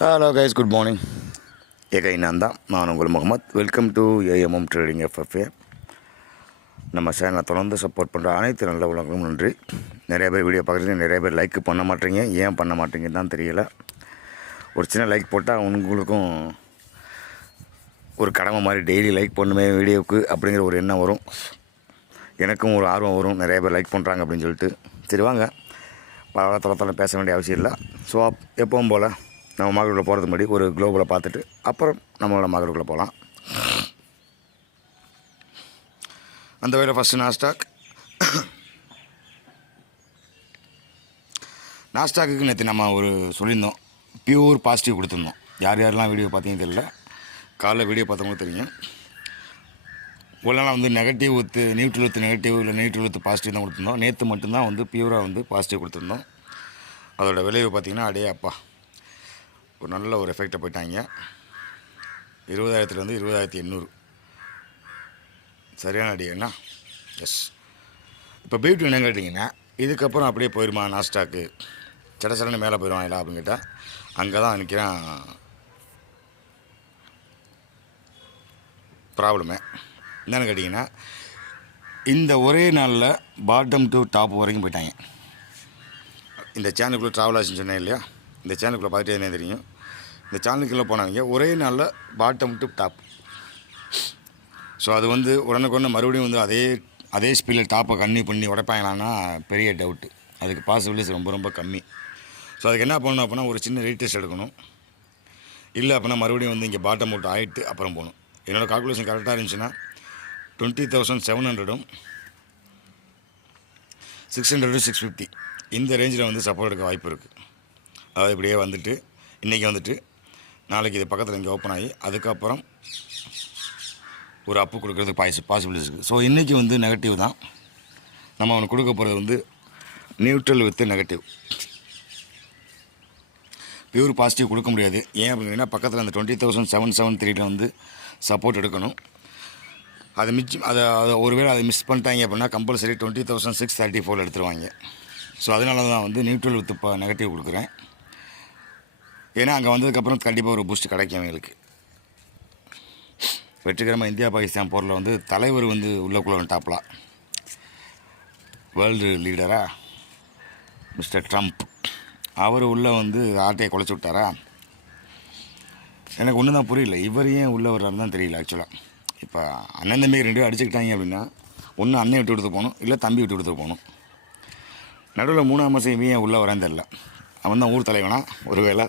Hello guys good morning ஏகை நான் தான். நான் உங்கள் Mohamed. Welcome to AMM trading FFA நம்ம சேனலை தொடர்ந்து சப்போர்ட் பண்ணுற அனைத்து நல்ல உலகம் நன்றி. நிறைய பேர் வீடியோ பார்க்குறீங்க. நிறைய பேர் லைக் பண்ண மாட்டீங்க. ஏன் பண்ண மாட்டீங்கன்னு தான் தெரியல. ஒரு சின்ன லைக் போட்டால் உங்களுக்கும் ஒரு கடமை மாதிரி டெய்லி லைக் பண்ணுமே வீடியோவுக்கு அப்படிங்கிற ஒரு எண்ணம் வரும். எனக்கும் ஒரு ஆர்வம் வரும். நிறைய பேர் லைக் பண்ணுறாங்க அப்படின்னு சொல்லிட்டு. சரி வாங்க. பல தளத்தில் பேச வேண்டிய அவசியம் இல்லை. ஸோ எப்பவும் போல் நம்ம மார்க்கெட்டுக்குள்ளே போகிறது முன்னாடி ஒரு குளோபலை பார்த்துட்டு அப்புறம் நம்மளோட மார்க்கெட்டுக்குள்ளே போகலாம் அந்த வகையில் ஃபஸ்ட்டு நாஸ்டாக் நாஸ்டாக்கு நேற்று நம்ம ஒரு சொல்லியிருந்தோம். பியூர் பாசிட்டிவ் கொடுத்துருந்தோம். யார் யாரெல்லாம் வீடியோ பார்த்தீங்கன்னு தெரியல. காலைல வீடியோ பார்த்தவங்களுக்கு தெரியும். உள்ளலாம் வந்து negative with neutral with negative இல்லை நியூட்ரல் வித்து பாசிட்டிவ் தான் கொடுத்துருந்தோம். நேற்று மட்டும்தான் வந்து பியூராக வந்து பாசிட்டிவ் கொடுத்துருந்தோம். அதோட விளைவு பார்த்திங்கன்னா அடே அப்பா ஒரு நல்ல ஒரு எஃபெக்டை போயிட்டாங்க. இருபதாயிரத்துலேருந்து இருபதாயிரத்தி எண்ணூறு. சரியான அடி என்ன? எஸ் இப்போ பியூட்டி என்ன கேட்டிங்கன்னா இதுக்கப்புறம் அப்படியே போயிடுமா நாஸ்டாக்கு சட சடன்னு மேலே போயிடுவாங்களா அப்படின்னு கேட்டால் அங்கே தான் நிற்கிறான் ப்ராப்ளமே என்னென்னு கேட்டிங்கன்னா இந்த ஒரே நாளில் பாட்டம் டு டாப் வரைக்கும் போயிட்டாங்க. இந்த சேனலுக்குள்ளே ட்ராவல் ஆச்சுன்னு சொன்னேன் இல்லையா? இந்த சேனலுக்குள்ளே பார்த்துட்டே என்ன தெரியும். இந்த சேனலுக்குள்ளே போனவங்க ஒரே நாளில் பாட்டம் டு டாப் ஸோ அது வந்து உடனுக்குடனே மறுபடியும் வந்து அதே அதே ஸ்பீடில் டாப்பை கண்ணி பண்ணி உடைப்பாங்களான்னா பெரிய டவுட்டு அதுக்கு பாசிபிலிட்டிஸ் ரொம்ப ரொம்ப கம்மி. ஸோ அதுக்கு என்ன பண்ணணும் அப்படின்னா ஒரு சின்ன ரீடெஸ்ட் எடுக்கணும். இல்லை அப்படின்னா மறுபடியும் வந்து இங்கே பாட்டம் அவுட் ஆகிட்டு அப்புறம் போகணும். என்னோடய கால்குலேஷன் கரெக்டாக இருந்துச்சுன்னா டுவெண்ட்டி தௌசண்ட் செவன் ஹண்ட்ரடும் சிக்ஸ் ஹண்ட்ரடும் சிக்ஸ் ஃபிஃப்டி இந்த ரேஞ்சில் வந்து சப்போர்ட் எடுக்க வாய்ப்பு இருக்குது அதாவது இப்படியே வந்துட்டு இன்றைக்கி வந்துட்டு நாளைக்கு இது பக்கத்தில் இங்கே ஓப்பன் ஆகி அதுக்கப்புறம் ஒரு அப்பு கொடுக்குறதுக்கு பாய்ஸ் பாசிபிலிட்டிஸ் இருக்குது ஸோ இன்றைக்கி வந்து நெகட்டிவ் தான். நம்ம அவனுக்கு கொடுக்க போகிறது வந்து neutral with negative pure positive கொடுக்க முடியாது. ஏன் அப்படின்னா பக்கத்தில் அந்த டுவெண்ட்டி தௌசண்ட் செவன் செவன் த்ரீல வந்து சப்போர்ட் எடுக்கணும். அதை மிச்சம் அதை அதை ஒருவேளை அதை மிஸ் பண்ணிட்டாங்க அப்படின்னா compulsory twenty thousand six thirty four எடுத்துருவாங்க. ஸோ அதனால தான் வந்து நியூட்ரல் வித் இப்போ நெகட்டிவ் கொடுக்குறேன். ஏன்னா அங்கே வந்ததுக்கப்புறம் கண்டிப்பாக ஒரு பூஸ்ட் கிடைக்கும் எங்களுக்கு. வெற்றிகரமாக இந்தியா பாகிஸ்தான் போரில் வந்து தலைவர் வந்து உள்ளக்குள்ள டாப்லாம் வேர்ல்டு லீடரா மிஸ்டர் ட்ரம்ப். அவர் உள்ளே வந்து ஆட்டையை குலைச்சி விட்டாரா? எனக்கு ஒன்று தான் புரியல. இவர் ஏன் உள்ளே வர்றாருன்னு தான் தெரியல ஆக்சுவலாக இப்போ அண்ணன் தம்பி ரெண்டு பேரும் அடிச்சுக்கிட்டாங்க அப்படின்னா ஒன்று அண்ணன் விட்டு கொடுத்து போகணும் இல்லை தம்பி விட்டு கொடுத்து போகணும். நடுவில் மூணாம் மாதம் இவன் ஏன் உள்ளே வரான்னு தெரில அவன் தான் ஊர் தலைவனா ஒருவேளை?